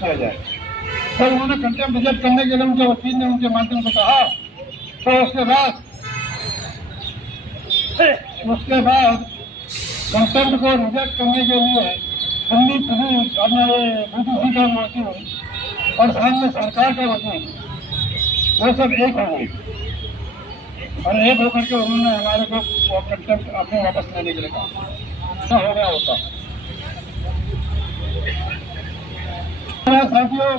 किया जाए। तो उन्होंने कंटेम्प्ट रिजेक्ट करने के लिए उनके वकील ने उनके माध्यम से कहा, तो उसके बाद कंटेम्प्ट को रिजेक्ट करने के लिए दिल्ली पुलिस हमारे बीडीसी का वकील और सामने सरकार का वकील वो सब एक हो गए और एक होकर के उन्होंने हमारे को कंटेम्प्ट अपने वापस लेने के लिए कहा। क्या हो गया होता साथियों,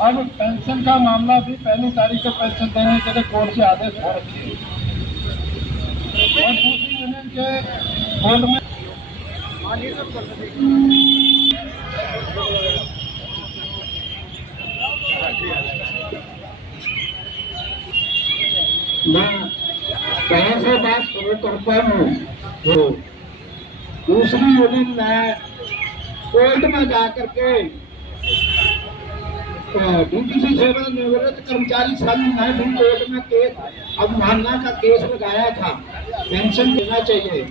अब पेंशन का मामला भी 1 तारीख को पेंशन देने के लिए कोर्ट के आदेश हो रखी है और दूसरी यूनियन के कोर्ट में मैं कहीं से बात शुरू करता हूँ। दूसरी यूनियन में कोर्ट में जाकर के डीटीसी सेवानिवृत्त कर्मचारी संघ ने भी कोर्ट में केस अवमानना का केस लगाया था, पेंशन देना चाहिए।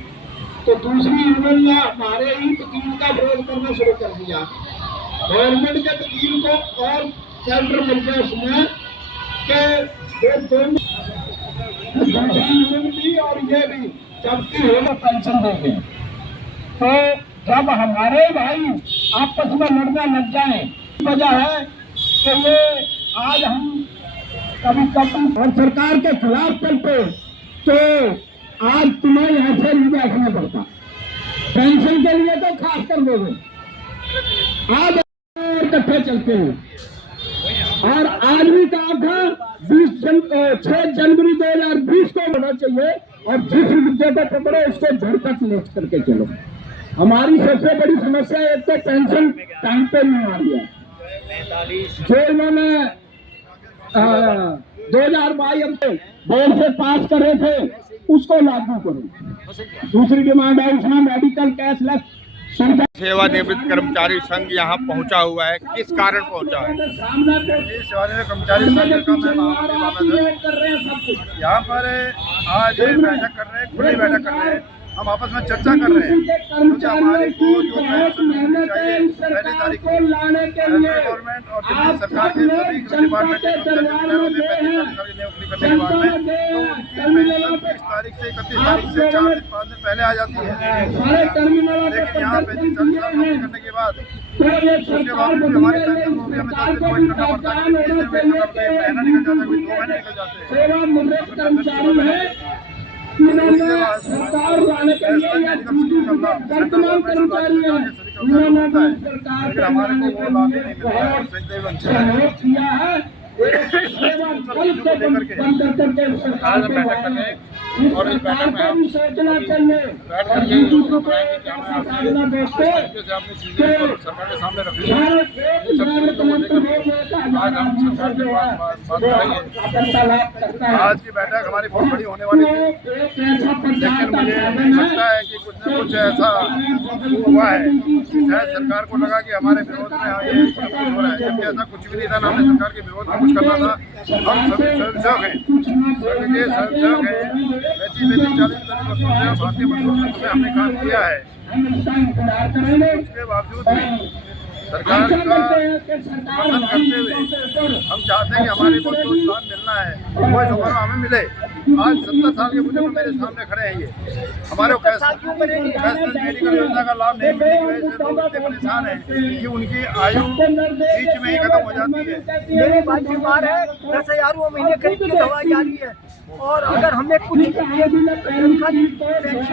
तो दूसरी यूनियन ने हमारे ही वकील का विरोध करना शुरू कर दिया। गवर्नमेंट के वकील को और सेंटर मिल गया उसमें कि दूसरी यूनियन भी और ये भी जबकि होगा पेंशन देंगे। तो जब हमारे भाई आपस में लड़ना लग जाए, वजह है कि ये आज हम कभी और सरकार के खिलाफ चलते तो आज तुम्हें यहाँ से नहीं बैठना पड़ता। पेंशन के लिए तो खास कर दोगे, आज इकट्ठे चलते हैं। और आज भी कहा था 6 जनवरी 2020 को होना चाहिए और जिस मुद्दे को पकड़ो उसको जड़ तक ले करके चलो। हमारी सबसे बड़ी समस्या एक तो पेंशन टाइम पे नहीं आ रही है। जो इन्होंने 2022 बोर्ड से पास कर रहे थे उसको लागू करो। दूसरी डिमांड है उसमें मेडिकल कैशलेस सुविधा। सेवानिवृत्त कर्मचारी संघ यहाँ पहुँचा हुआ है, किस कारण पहुँचा है? सेवानिवृत्त कर्मचारी संघ का मैं यहाँ पर आज बैठक कर रहे हैं, खुली बैठक कर रहे हैं। हम आपस में चर्चा कर रहे हैं क्योंकि हमारे को जो पेंशन चाहिए 1 तारीख को गवर्नमेंट और दिल्ली सरकार के सभी डिपार्टमेंट के नौकरी करने के बाद में तो उनकी पेंशन 30 तारीख से 31 तारीख से 4 दिन 5 दिन पहले आ जाती है। लेकिन यहाँ पे 40 साल नौकरी करने के बाद उसके बावजूद हमारी पेंशन को भी हमें 10 दिन वेट करना पड़ता है, 20 दिन वेट करना पड़ता है, महीना निकल जाता है, कोई 2 महीने निकल जाते हैं। सरकार लाने के लिए वर्तमान कर्मचारी है, लेकिन हमारे को वो लाभ नहीं मिल रहा है। सहयोग किया है आज हम बैठक कर रहे हैं और इस बैठक में हम बैठ करके अपनी चीजें सरकार के सामने रख ली। आज हम सरकार के पास बात करेंगे। आज की बैठक हमारी बहुत बड़ी होने वाली थी, लेकिन मुझे लगता है कि कुछ न कुछ ऐसा हुआ है कि शायद सरकार को लगा कि हमारे विरोध में ये हो रहा है, जबकि ऐसा कुछ भी नहीं था। हमने सरकार के विरोध में कुछ करना था। हम सभी स्वयंसेवक हैं, संघ के स्वयंसेवक हैं। 40 वर्षों से भारतीय मजदूर संघ में हमने काम किया है। उसके बावजूद भी सरकार का समर्थन करते हुए हम चाहते हैं कि हमारे को जो स्थान मिलना है वो इस उम्र में हमें मिले। आज 70 साल के बुजुर्ग मेरे सामने खड़े हैं। ये हमारे कैशलेस मेडिकल योजना का लाभ नहीं मिलने की वजह से लोग इतने परेशान हैं कि उनकी आयु बीच में ही खत्म हो जाती है। मेरी बात बीमार है, 10,000 महीने करीब की दवाई जा रही है और अगर हमें कुछ पेंशन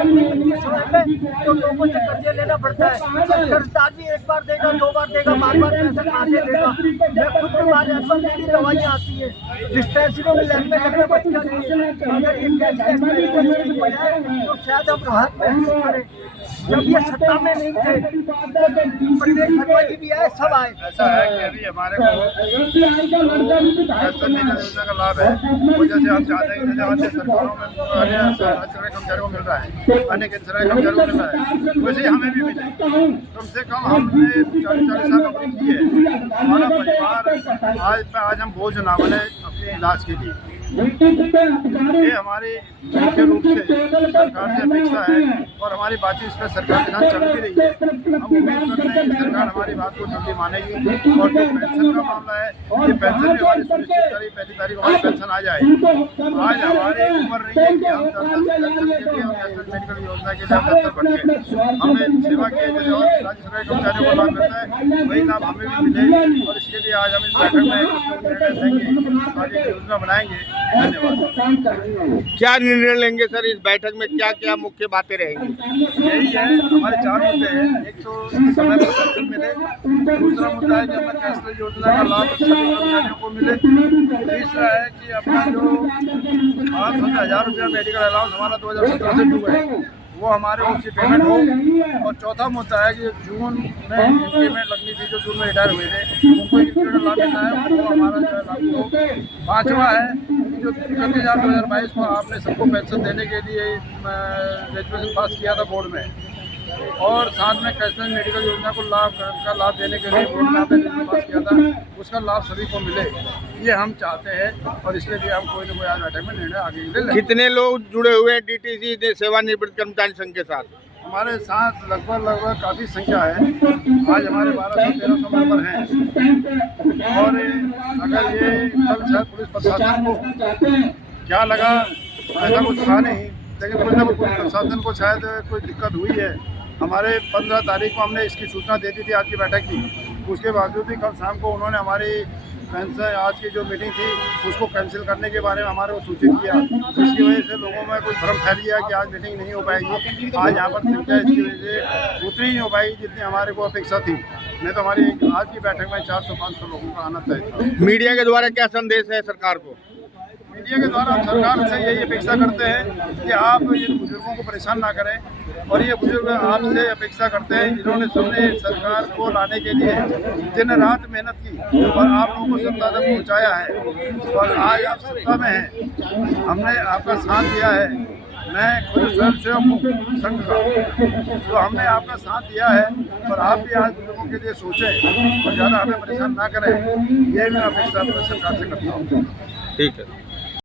नहीं मिलती है समय में तो लोगों से कर्जे लेना पड़ता है। कर्जदार भी 1 बार देगा, 2 बार देगा, बार-बार पैसा कहाँ से देगा। मैं खुद बीमार है, पर मेरी दवाइयाँ आती है, डिस्पेंसरियों में लाइन में लगना पड़ता है। अगर ये तो शायद हम राहत महसूस करें। जब ये सत्ता में नहीं थे, प्रदेश भरवा जी भी आए, सब आए। ऐसा है कि अभी हमारे को योजना का लाभ है वो जैसे हम चाहते हैं कि जैसे अन्य सरकारों में अन्य सरकारी कर्मचारियों को मिल रहा है, अन्य केंद्र सरकारी कर्मचारियों को मिल रहा है, वैसे ही हमें भी मिले। कम से कम हमने 40 साल नौकरी की है। हमारा परिवार आज हम बोझ ना बने अपने इलाज के लिए। ये हमारी मुख्य रूप से सरकार से अपेक्षा है और हमारी बातचीत इस पर सरकार के साथ चल भी रही है। हम उम्मीद करते हैं कि सरकार हमारी बात को जल्दी मानेगी और जो पेंशन का मामला है, ये पेंशन भी हमारी सुनिश्चित करी, 1 तारीख को हमारी पेंशन आ जाए। आज हमारी उम्र नहीं है कि हम 10 पेंशन के लिए नेशनल मेडिकल योजना के लिए 10 बढ़ हमें सेवा के जैसे और राज्य सरकार कर्मचारियों को लाभ मिलता है, वही लाभ हमें भी मिले और इसके लिए आज हम इस बैठक में निर्णय लेंगे, आगे योजना बनाएंगे। धन्यवाद। क्या निर्णय लेंगे सर इस बैठक में, क्या क्या मुख्य बातें रहेंगी? यही है, हमारे 4 मुद्दे हैं। एक तो समय पर पेंशन मिले, दूसरा मुद्दा है कि हमें कैशलेस योजना का लाभ सभी कर्मचारियों को मिले, तीसरा है कि अपना जो 500,000 रुपया मेडिकल अलाउंस हमारा 2017 से डूबा है वो हमारे उसकी पेमेंट हो, और चौथा मुद्दा है कि जून में इंक्रीमेंट लगनी थी, जो जून में रिटायर हुए थे उनको इंक्रीमेंट लाभ मिलना है, वो हमारा जो है लागू हो। पाँचवा है कि जो 31/2022 को आपने सबको पेंशन देने के लिए रेजोल्यूशन पास किया था बोर्ड में, और साथ में कैशलेस मेडिकल योजना को लाभ देने के लिए बोर्ड में आपने रेजोल्यूशन पास किया था, उसका लाभ सभी को मिले, ये हम चाहते हैं और इसके लिए हम कोई न कोई आज बैठक में निर्णय आगे ले लेंगे। कितने लोग जुड़े हुए हैं डीटीसी सेवानिवृत्त कर्मचारी संघ के साथ? हमारे साथ लगभग काफ़ी संख्या है। आज हमारे 1200-1300 मेंबर हैं, और अगर ये कल शायद पुलिस प्रशासन को क्या लगा ऐसा कुछ था नहीं, लेकिन कुछ न कुछ प्रशासन को शायद कोई दिक्कत हुई है। हमारे 15 तारीख को हमने इसकी सूचना दे दी थी आज की बैठक की, उसके बावजूद भी कल शाम को उन्होंने हमारी पेंशन आज की जो मीटिंग थी उसको कैंसिल करने के बारे में हमारे को सूचित किया, जिसकी वजह से लोगों में कुछ भ्रम फैल गया कि आज मीटिंग नहीं हो पाएगी। आज यहाँ पर संख्या इसकी वजह से उतनी ही हो पाएगी जितनी हमारे को अपेक्षा थी, नहीं तो हमारी आज की बैठक में 400-500 लोगों का आना तय था। मीडिया के द्वारा क्या संदेश है सरकार को? मीडिया के द्वारा हम सरकार से यही अपेक्षा करते हैं कि आप इन बुजुर्गों को परेशान ना करें, और ये बुजुर्ग आपसे अपेक्षा करते हैं जिन्होंने सबने सरकार को लाने के लिए दिन रात मेहनत की और आप लोगों को सत्ता तक पहुँचाया है, और आज आप सत्ता में हैं, हमने आपका साथ दिया है। मैं खुद स्वयंसेवक हूँ संघ का, तो हमने आपका साथ दिया है, और आप भी आज बुजुर्गों के लिए सोचें और ज़्यादा हमें परेशान ना करें, ये मैं अपेक्षा सरकार से करता हूँ। ठीक है।